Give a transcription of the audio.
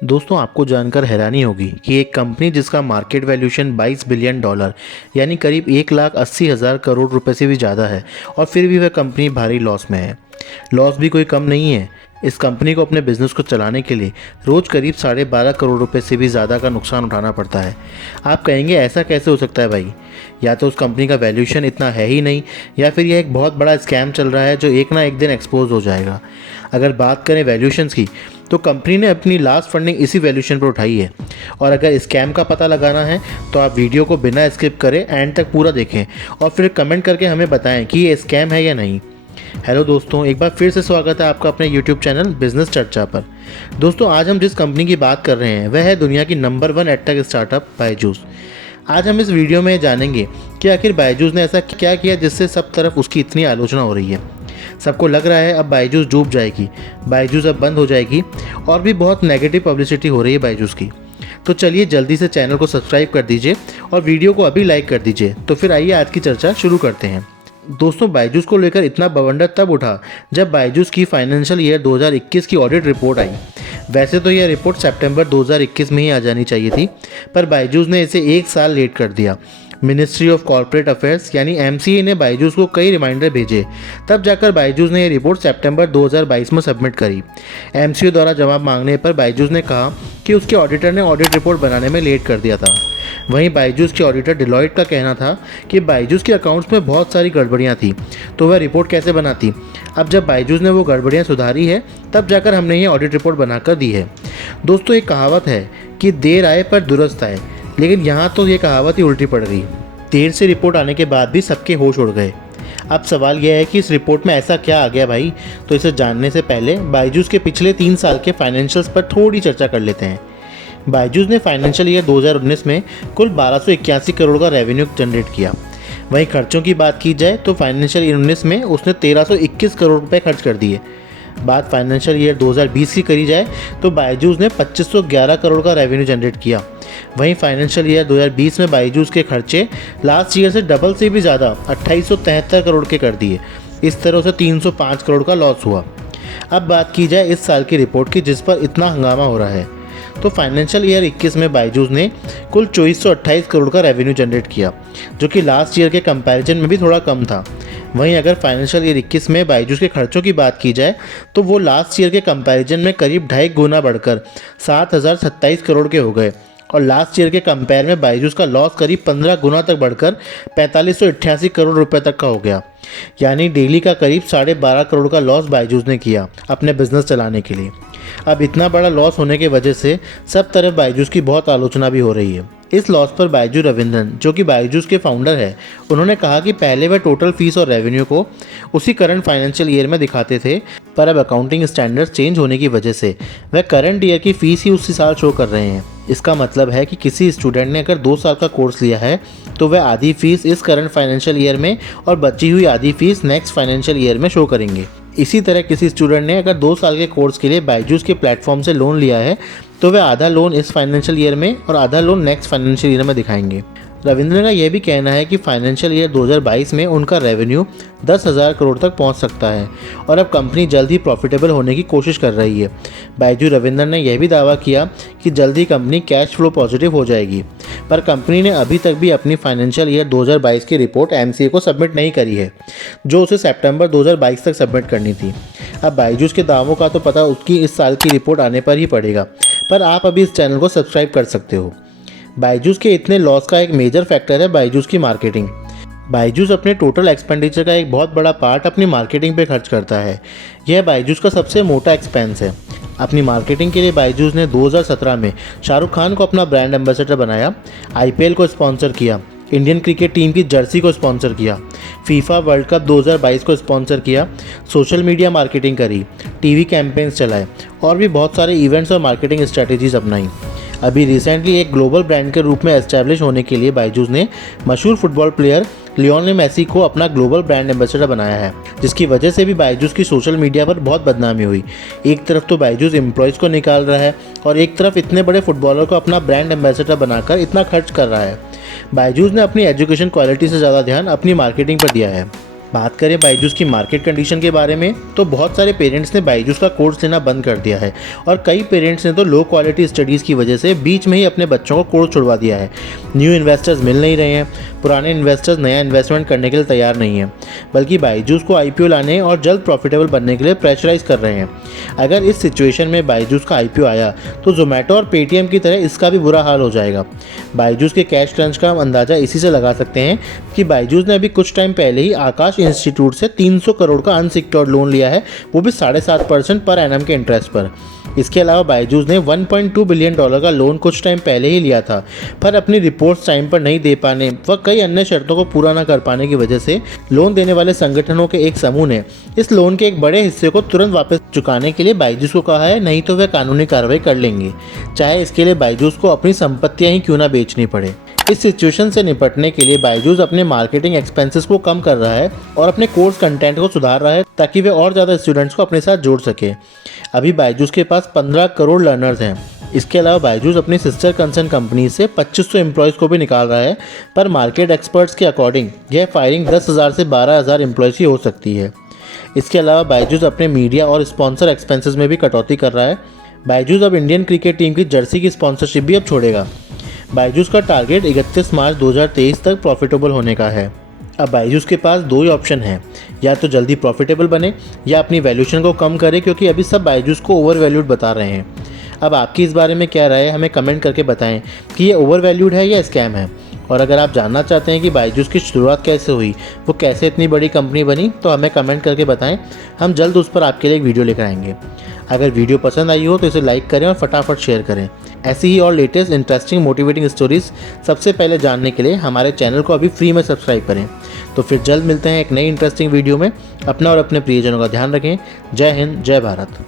दोस्तों आपको जानकर हैरानी होगी कि एक कंपनी जिसका मार्केट वैल्यूएशन 22 बिलियन डॉलर यानी करीब 1,80,000 करोड़ रुपए से भी ज़्यादा है और फिर भी वह कंपनी भारी लॉस में है। लॉस भी कोई कम नहीं है। इस कंपनी को अपने बिजनेस को चलाने के लिए रोज़ करीब 12.5 करोड़ रुपए से भी ज़्यादा का नुकसान उठाना पड़ता है। आप कहेंगे ऐसा कैसे हो सकता है भाई? या तो उस कंपनी का वैल्यूएशन इतना है ही नहीं, या फिर यह एक बहुत बड़ा स्कैम चल रहा है जो एक ना एक दिन एक्सपोज हो जाएगा। अगर बात करें वैल्यूएशंस की, तो कंपनी ने अपनी लास्ट फंडिंग इसी वैल्यूएशन पर उठाई है। और अगर स्कैम का पता लगाना है तो आप वीडियो को बिना स्किप करें एंड तक पूरा देखें और फिर कमेंट करके हमें बताएं कि ये स्कैम है या नहीं। हेलो दोस्तों, एक बार फिर से स्वागत है आपका अपने यूट्यूब चैनल बिजनेस चर्चा पर। दोस्तों आज हम जिस कंपनी की बात कर रहे हैं वह है दुनिया की नंबर 1 एडटेक स्टार्टअप बायजूस। आज हम इस वीडियो में जानेंगे कि आखिर बायजूस ने ऐसा क्या किया जिससे सब तरफ उसकी इतनी आलोचना हो रही है। सबको लग रहा है अब बायजूस डूब जाएगी, बायजूस अब बंद हो जाएगी और भी बहुत नेगेटिव पब्लिसिटी हो रही है बायजूस की। तो चलिए जल्दी से चैनल को सब्सक्राइब कर दीजिए और वीडियो को अभी लाइक कर दीजिए। तो फिर आइए आज की चर्चा शुरू करते हैं। दोस्तों बायजूस को लेकर इतना बवंडर तब उठा जब बायजूस की फाइनेंशियल ईयर 2021 की ऑडिट रिपोर्ट आई। वैसे तो यह रिपोर्ट सितंबर 2021 में ही आ जानी चाहिए थी, पर बायजूस ने इसे एक साल लेट कर दिया। मिनिस्ट्री ऑफ कॉर्पोरेट अफेयर्स यानी एमसीए ने बायजूस को कई रिमाइंडर भेजे, तब जाकर बायजूस ने यह रिपोर्ट सितंबर 2022 में सबमिट करी। एमसीए द्वारा जवाब मांगने पर बायजूस ने कहा कि उसके ऑडिटर ने ऑडिट रिपोर्ट बनाने में लेट कर दिया था। वहीं बायजूस के ऑडिटर डिलॉयट का कहना था कि बायजूस के अकाउंट्स में बहुत सारी गड़बड़ियां थी, तो वह रिपोर्ट कैसे बनाती। अब जब बायजूस ने वो गड़बड़ियां सुधारी है तब जाकर हमने ये ऑडिट रिपोर्ट बनाकर दी है। दोस्तों एक कहावत है कि देर आए पर दुरुस्त आए, लेकिन यहाँ तो ये कहावत ही उल्टी पड़ गई। देर से रिपोर्ट आने के बाद भी सबके होश उड़ गए। अब सवाल यह है कि इस रिपोर्ट में ऐसा क्या आ गया भाई। तो इसे जानने से पहले बायजूस के पिछले 3 साल के फाइनेंशियल्स पर थोड़ी चर्चा कर लेते हैं। बायजूस ने फाइनेंशियल ईयर 2019 में कुल 1281 करोड़ का रेवेन्यू जनरेट किया। वहीं खर्चों की बात की जाए तो फाइनेंशियल ईयर 19 में उसने 1321 करोड़ रुपए खर्च कर दिए। बात फाइनेंशियल ईयर 2020 की करी जाए तो बायजूस ने 2511 करोड़ का रेवेन्यू जनरेट किया। वहीं फाइनेंशियल ईयर 2020 में बायजूस के खर्चे लास्ट ईयर से डबल से भी ज़्यादा 2873 करोड़ के कर दिए। इस तरह से 305 करोड़ का लॉस हुआ। अब बात की जाए इस साल की रिपोर्ट की जिस पर इतना हंगामा हो रहा है, तो फाइनेंशियल ईयर 21 में बायजूस ने कुल 2428 करोड़ का रेवेन्यू जनरेट किया, जो कि लास्ट ईयर के कंपैरिजन में भी थोड़ा कम था। वहीं अगर फाइनेंशियल ईयर 21 में बायजूस के खर्चों की बात की जाए तो वो लास्ट ईयर के कंपैरिजन में करीब 2.5 गुना बढ़कर 7,027 करोड़ के हो गए और लास्ट ईयर के कंपेयर में बायजूस का लॉस करीब 15 गुना तक बढ़कर 4588 करोड़ रुपए तक का हो गया। यानी डेली का करीब 12.5 करोड़ का लॉस बायजूस ने किया अपने बिजनेस चलाने के लिए। अब इतना बड़ा लॉस होने की वजह से सब तरफ बायजूस की बहुत आलोचना भी हो रही है। इस लॉस पर बायजू रविंद्रन, जो कि बायजूस के फाउंडर है, उन्होंने कहा कि पहले वह टोटल फीस और रेवेन्यू को उसी करंट फाइनेंशियल ईयर में दिखाते थे, पर अब अकाउंटिंग स्टैंडर्ड्स चेंज होने की वजह से वह करंट ईयर की फ़ीस ही उसी साल शो कर रहे हैं। इसका मतलब है कि किसी स्टूडेंट ने अगर 2 साल का कोर्स लिया है तो वह आधी फीस इस करंट फाइनेंशियल ईयर में और बची हुई आधी फीस नेक्स्ट फाइनेंशियल ईयर में शो करेंगे। इसी तरह किसी स्टूडेंट ने अगर 2 साल के कोर्स के लिए बायजूस के प्लेटफॉर्म से लोन लिया है तो वह आधा लोन इस फाइनेंशियल ईयर में और आधा लोन नेक्स्ट फाइनेंशियल ईयर में दिखाएंगे। रविंद्र का यह भी कहना है कि फाइनेंशियल ईयर 2022 में उनका रेवेन्यू 10,000 करोड़ तक पहुंच सकता है और अब कंपनी जल्द ही प्रॉफिटेबल होने की कोशिश कर रही है। बायजू रविंद्र ने यह भी दावा किया कि जल्द ही कंपनी कैश फ्लो पॉजिटिव हो जाएगी, पर कंपनी ने अभी तक भी अपनी फाइनेंशियल ईयर 2022 की रिपोर्ट एमसीए को सबमिट नहीं करी है, जो उसे सितंबर 2022 तक सबमिट करनी थी। अब बायजूस के दावों का तो पता उसकी इस साल की रिपोर्ट आने पर ही पड़ेगा, पर आप अभी इस चैनल को सब्सक्राइब कर सकते हो। बायजूस के इतने लॉस का एक मेजर फैक्टर है बायजूस की मार्केटिंग। बायजूस अपने टोटल एक्सपेंडिचर का एक बहुत बड़ा पार्ट अपनी मार्केटिंग पे खर्च करता है। यह बायजूस का सबसे मोटा एक्सपेंस है। अपनी मार्केटिंग के लिए बायजूस ने 2017 में शाहरुख खान को अपना ब्रांड एम्बेसडर बनाया, आईपीएल को स्पॉन्सर किया, इंडियन क्रिकेट टीम की जर्सी को स्पॉन्सर किया, फीफा वर्ल्ड कप 2022 को स्पॉन्सर किया, सोशल मीडिया मार्केटिंग करी, टीवी कैंपेन्स चलाए और भी बहुत सारे इवेंट्स और मार्केटिंग स्ट्रैटेजीज अपनाई। अभी रिसेंटली एक ग्लोबल ब्रांड के रूप में एस्टैब्लिश होने के लिए बायजूस ने मशहूर फुटबॉल प्लेयर लियोनेल मेसी को अपना ग्लोबल ब्रांड एम्बेसडर बनाया है, जिसकी वजह से भी बायजूस की सोशल मीडिया पर बहुत बदनामी हुई। एक तरफ तो बायजूस एम्प्लॉयज़ को निकाल रहा है और एक तरफ इतने बड़े फुटबॉलर को अपना ब्रांड एम्बेसडर बनाकर इतना खर्च कर रहा है। बायजूस ने अपनी एजुकेशन क्वालिटी से ज़्यादा ध्यान अपनी मार्केटिंग पर दिया है। बात करें बायजूस की मार्केट कंडीशन के बारे में, तो बहुत सारे पेरेंट्स ने बायजूस का कोर्स लेना बंद कर दिया है और कई पेरेंट्स ने तो लो क्वालिटी स्टडीज़ की वजह से बीच में ही अपने बच्चों को कोर्स छुड़वा दिया है। न्यू इन्वेस्टर्स मिल नहीं रहे हैं, पुराने इन्वेस्टर्स नया इन्वेस्टमेंट करने के लिए तैयार नहीं हैं, बल्कि बायजूस को IPO लाने और जल्द प्रॉफिटेबल बनने के लिए प्रेशराइज कर रहे हैं। अगर इस सिचुएशन में बायजूस का IPO आया तो जोमेटो और पेटीएम की तरह इसका भी बुरा हाल हो जाएगा। बायजूस के कैश क्रंच का हम अंदाज़ा इसी से लगा सकते हैं कि बायजूस ने अभी कुछ टाइम पहले ही आकाश इंस्टीट्यूट से 300 करोड़ का अनसिक्योर्ड लोन लिया है, वो भी 7.5% पर एनम के इंटरेस्ट पर। इसके अलावा बायजूस ने $1.2 बिलियन का लोन कुछ टाइम पहले ही लिया था, पर अपनी रिपोर्ट्स टाइम पर नहीं दे पाने व कई अन्य शर्तों को पूरा न कर पाने की वजह से लोन देने वाले संगठनों के एक समूह ने इस लोन के एक बड़े हिस्से को तुरंत वापस चुकाने के लिए बायजूस को कहा है, नहीं तो वे कानूनी कार्रवाई कर लेंगे, चाहे इसके लिए बायजूस को अपनी संपत्तियां ही क्यों ना बेचनी पड़े। इस सिचुएशन से निपटने के लिए बायजूस अपने मार्केटिंग एक्सपेंसेस को कम कर रहा है और अपने कोर्स कंटेंट को सुधार रहा है ताकि वे और ज़्यादा स्टूडेंट्स को अपने साथ जोड़ सके। अभी बायजूस के पास 15 करोड़ लर्नर्स हैं। इसके अलावा बायजूस अपनी सिस्टर कंसर्न कंपनी से 2500 एम्प्लॉयज़ को भी निकाल रहा है, पर मार्केट एक्सपर्ट्स के अकॉर्डिंग यह फायरिंग 10,000 से 12,000 एम्प्लॉयज़ की हो सकती है। इसके अलावा बायजूस अपने मीडिया और स्पॉन्सर एक्सपेंसेस में भी कटौती कर रहा है। बायजूस अब इंडियन क्रिकेट टीम की जर्सी की स्पॉन्सरशिप भी अब छोड़ेगा। बायजूस का टारगेट 31 मार्च 2023 तक प्रॉफिटेबल होने का है। अब बायजूस के पास दो ही ऑप्शन हैं, या तो जल्दी प्रॉफिटेबल बने या अपनी वैल्यूएशन को कम करे, क्योंकि अभी सब बायजूस को ओवर वैल्यूड बता रहे हैं। अब आपकी इस बारे में क्या राय है, हमें कमेंट करके बताएं कि ये ओवर वैल्यूड है या स्कैम है। और अगर आप जानना चाहते हैं कि बायजूस की शुरुआत कैसे हुई, वो कैसे इतनी बड़ी कंपनी बनी, तो हमें कमेंट करके बताएं, हम जल्द उस पर आपके लिए एक वीडियो लेकर आएंगे। अगर वीडियो पसंद आई हो तो इसे लाइक करें और फटाफट शेयर करें। ऐसी ही और लेटेस्ट इंटरेस्टिंग मोटिवेटिंग स्टोरीज सबसे पहले जानने के लिए हमारे चैनल को अभी फ्री में सब्सक्राइब करें। तो फिर जल्द मिलते हैं एक नई इंटरेस्टिंग वीडियो में। अपना और अपने प्रियजनों का ध्यान रखें। जय हिंद, जय भारत।